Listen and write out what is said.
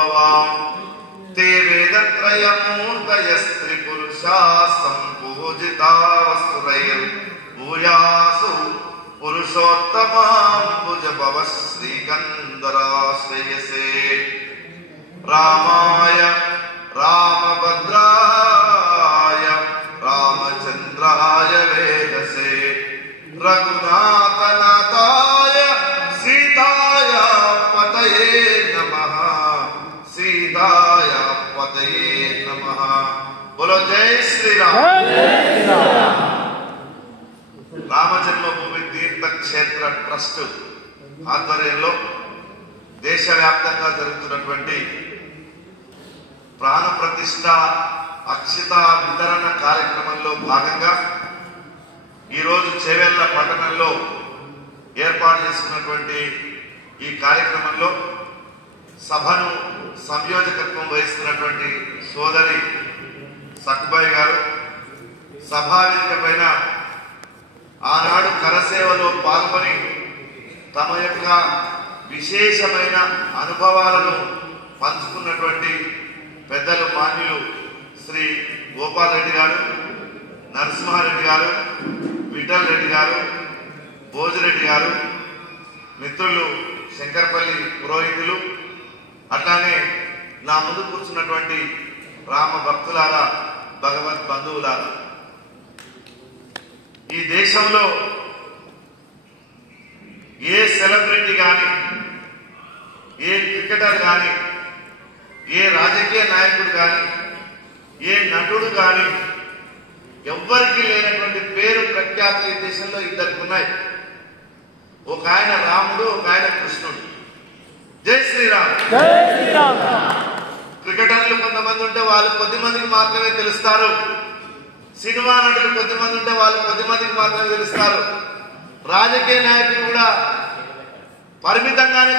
भवान् ते वेदत्रयमूर्तयस्त्रिपुरुषा सम्पूजिता वस्तुरैर्भूयासु पुरुषोत्तमाम्बुजभवः श्रीकन्दराश्रयसे रामाय रामभद्राय रामचन्द्राय वेदसे रघुनाथनाथाय सीताय पतये नमः सीताय पतये नमः। बोलो जय श्री राम। రామ జన్మభూమి తీర్థక్షేత్ర ట్రస్ట్ ఆధ్వర్యంలో దేశవ్యాప్తంగా జరుగుతున్నటువంటి ప్రాణ ప్రతిష్ఠ అక్షిత వితరణ కార్యక్రమంలో భాగంగా ఈరోజు చేవెళ్ల పట్టణంలో ఏర్పాటు చేసుకున్నటువంటి ఈ కార్యక్రమంలో సభను సంయోజకత్వం వహిస్తున్నటువంటి సోదరి సక్బాయి గారు సభావేదిక పైన ఆనాడు కరసేవలో పాల్గొని తమ యొక్క విశేషమైన అనుభవాలను పంచుకున్నటువంటి పెద్దలు మాన్యులు శ్రీ గోపాల్ రెడ్డి గారు, నరసింహారెడ్డి గారు, విఠల్ రెడ్డి గారు, భోజిరెడ్డి గారు, మిత్రులు శంకర్పల్లి పురోహితులు, అట్లానే నా ముందు కూర్చున్నటువంటి రామ భక్తులారా, భగవద్ బంధువులారా, ఈ దేశంలో ఏ సెలబ్రిటీ కానీ, ఏ క్రికెటర్ కానీ, ఏ రాజకీయ నాయకుడు కానీ, ఏ నటుడు కానీ ఎవ్వరికీ లేనటువంటి పేరు ప్రఖ్యాతులు ఈ దేశంలో ఇద్దరికి ఉన్నాయి. ఒక ఆయన రాముడు, ఒక ఆయన కృష్ణుడు. జై శ్రీరామ్. క్రికెటర్లు కొంతమంది ఉంటే వాళ్ళు కొద్ది మందికి మాత్రమే తెలుస్తారు. సినిమా నటులు కొద్దిమంది ఉంటే వాళ్ళు కొద్దిమందికి మాత్రమే తెలుస్తారు. రాజకీయ నాయకులు కూడా పరిమితంగానే